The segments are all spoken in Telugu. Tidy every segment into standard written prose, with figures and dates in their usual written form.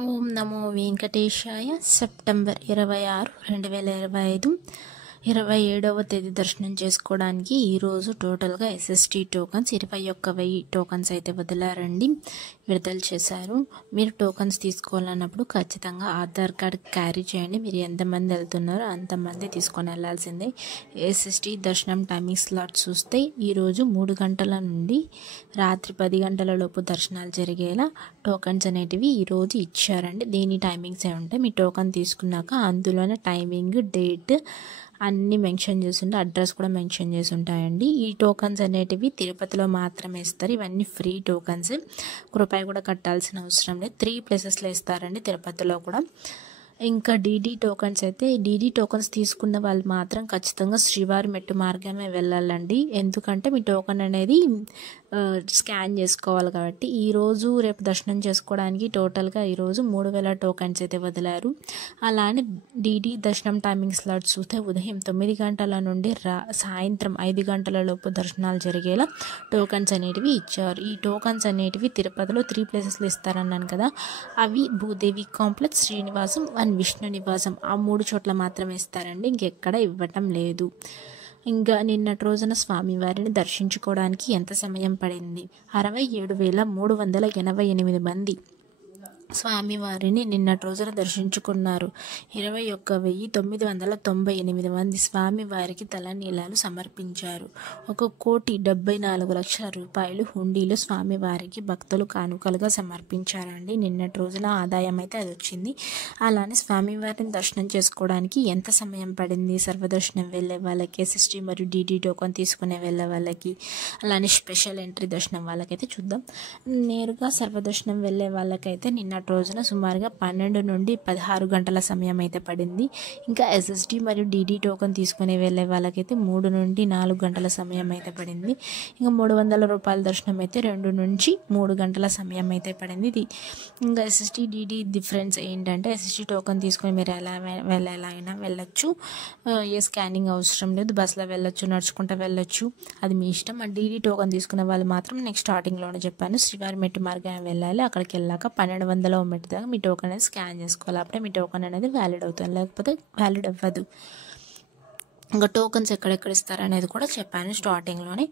ఓం నమో వెంకటేశాయ. సెప్టెంబర్ 26, 2025 27వ తేదీ దర్శనం చేసుకోవడానికి ఈరోజు టోటల్గా ఎస్ఎస్టీ టోకన్స్ 21,000 టోకన్స్ అయితే విడుదల చేశారు. మీరు టోకన్స్ తీసుకోవాలన్నప్పుడు ఖచ్చితంగా ఆధార్ కార్డ్ క్యారీ చేయండి. మీరు ఎంతమంది వెళ్తున్నారో అంతమంది తీసుకొని వెళ్ళాల్సిందే. ఎస్ఎస్టీ దర్శనం టైమింగ్ స్లాట్ చూస్తే ఈరోజు 3 గంటల నుండి రాత్రి 10 గంటల లోపు దర్శనాలు జరిగేలా టోకన్స్ అనేటివి ఈరోజు ఇచ్చారండి. దీని టైమింగ్స్ ఉంటాయి. మీ టోకన్ తీసుకున్నాక అందులోనే టైమింగ్, డేట్ అన్నీ మెన్షన్ చేసి ఉంటాయి. అడ్రస్ కూడా మెన్షన్ చేసి ఉంటాయండి. ఈ టోకన్స్ అనేటివి తిరుపతిలో మాత్రమే ఇస్తారు. ఇవన్నీ ఫ్రీ టోకన్స్, రూపాయి కూడా కట్టాల్సిన అవసరం లేదు. 3 ప్లేసెస్లో ఇస్తారండి తిరుపతిలో కూడా. ఇంకా డీడీ టోకన్స్ అయితే డీడీ టోకన్స్ తీసుకున్న వాళ్ళు మాత్రం ఖచ్చితంగా శ్రీవారి మెట్టు మార్గమే వెళ్ళాలండి. ఎందుకంటే మీ టోకన్ అనేది స్కాన్ చేసుకోవాలి కాబట్టి. ఈరోజు రేపు దర్శనం చేసుకోవడానికి టోటల్గా ఈరోజు 3,000 టోకన్స్ అయితే వదిలారు. అలానే డీడీ దర్శనం టైమింగ్ స్లాట్స్ చూస్తే ఉదయం 9 గంటల నుండి సాయంత్రం 5 గంటల లోపు దర్శనాలు జరిగేలా టోకన్స్ అనేటివి ఇచ్చారు. ఈ టోకన్స్ అనేటివి తిరుపతిలో 3 ప్లేసెస్లో ఇస్తారన్నాను కదా. అవి భూదేవి కాంప్లెక్స్, శ్రీనివాసం అండ్ విష్ణు నివాసం, ఆ 3 చోట్ల మాత్రమే ఇస్తారండి. ఇంకెక్కడ ఇవ్వటం లేదు. ఇంకా నిన్నటి రోజున స్వామివారిని దర్శించుకోవడానికి ఎంత సమయం పడింది? 67,388 మంది స్వామివారిని నిన్నటి రోజున దర్శించుకున్నారు. 21,998 మంది స్వామివారికి తలనీలాలు సమర్పించారు. 1,74,00,000 రూపాయలు హుండీలు స్వామివారికి భక్తులు కానుకలుగా సమర్పించారండి. నిన్నటి రోజున ఆదాయం అయితే అది వచ్చింది. అలానే స్వామివారిని దర్శనం చేసుకోవడానికి ఎంత సమయం పడింది? సర్వదర్శనం వెళ్ళే వాళ్ళకి, ఎస్ఎస్టీ మరియు డీడీ టోకన్ తీసుకునే వెళ్ళే వాళ్ళకి, అలానే స్పెషల్ ఎంట్రీ దర్శనం వాళ్ళకైతే చూద్దాం. నేరుగా సర్వదర్శనం వెళ్ళే వాళ్ళకైతే నిన్న రోజున సుమారుగా 12 నుండి 16 గంటల సమయం అయితే పడింది. ఇంకా ఎస్ఎస్టీ మరియు డీడీ టోకన్ తీసుకుని వెళ్ళే వాళ్ళకైతే 3 నుండి 4 గంటల సమయం అయితే పడింది. ఇంకా 300 రూపాయల దర్శనం అయితే 2 నుంచి 3 గంటల సమయం అయితే పడింది. ఇది ఇంకా ఎస్ఎస్టీ డీడీ డిఫరెన్స్ ఏంటంటే, ఎస్ఎస్టీ టోకన్ తీసుకొని మీరు ఎలా అయినా వెళ్ళొచ్చు. ఏ స్కానింగ్ అవసరం లేదు. బస్సులో వెళ్ళొచ్చు, నడుచుకుంటూ వెళ్ళొచ్చు, అది మీ ఇష్టం. ఆ డీడీ టోకన్ తీసుకునే వాళ్ళు మాత్రం నెక్స్ట్ స్టార్టింగ్లోనే చెప్పాను, శ్రీవారి మెట్టు మార్గం వెళ్ళాలి. అక్కడికి వెళ్ళాక 1200 మెట్టు దాకా మీ టోకన్ అనేది స్కాన్ చేసుకోవాలి. అప్పుడే మీ టోకన్ అనేది వ్యాలిడ్ అవుతుంది, లేకపోతే వ్యాలిడ్ అవ్వదు. ఇంకా టోకన్స్ ఎక్కడెక్కడ ఇస్తారనేది కూడా చెప్పాను స్టార్టింగ్లోనే.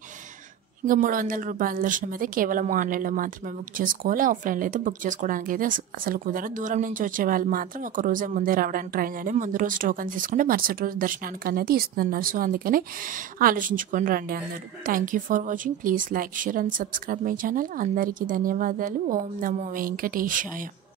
ఇంకా 300 రూపాయల దర్శనం అయితే కేవలం ఆన్లైన్లో మాత్రమే బుక్ చేసుకోవాలి. ఆఫ్లైన్లో అయితే బుక్ చేసుకోవడానికి అయితే అసలు కుదరదు. దూరం నుంచి వచ్చే వాళ్ళు మాత్రం ఒక రోజే ముందే రావడానికి ట్రై చేయండి. ముందు రోజు టోకన్స్ తీసుకుంటే మరుసటి రోజు దర్శనానికి అనేది ఇస్తున్నారు. సో అందుకనే ఆలోచించుకొని రండి అందరూ. Thank you for watching. Please like, share and subscribe my channel. అందరికీ ధన్యవాదాలు. ఓం నమో వెంకటేశాయ.